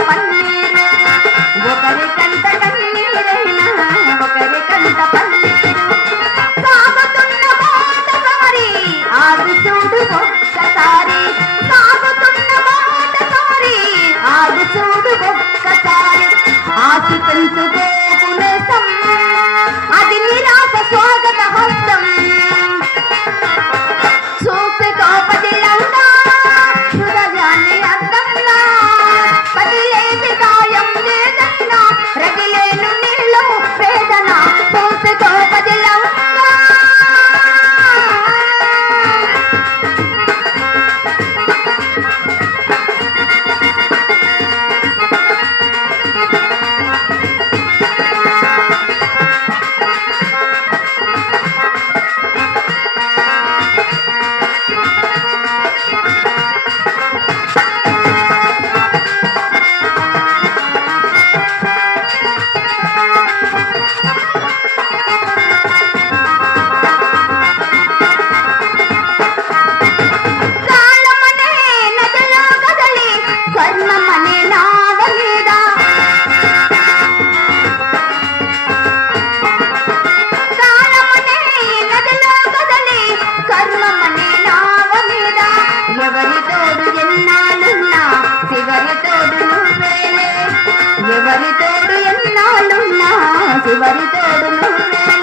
పందిరి ఒక வழிபடும்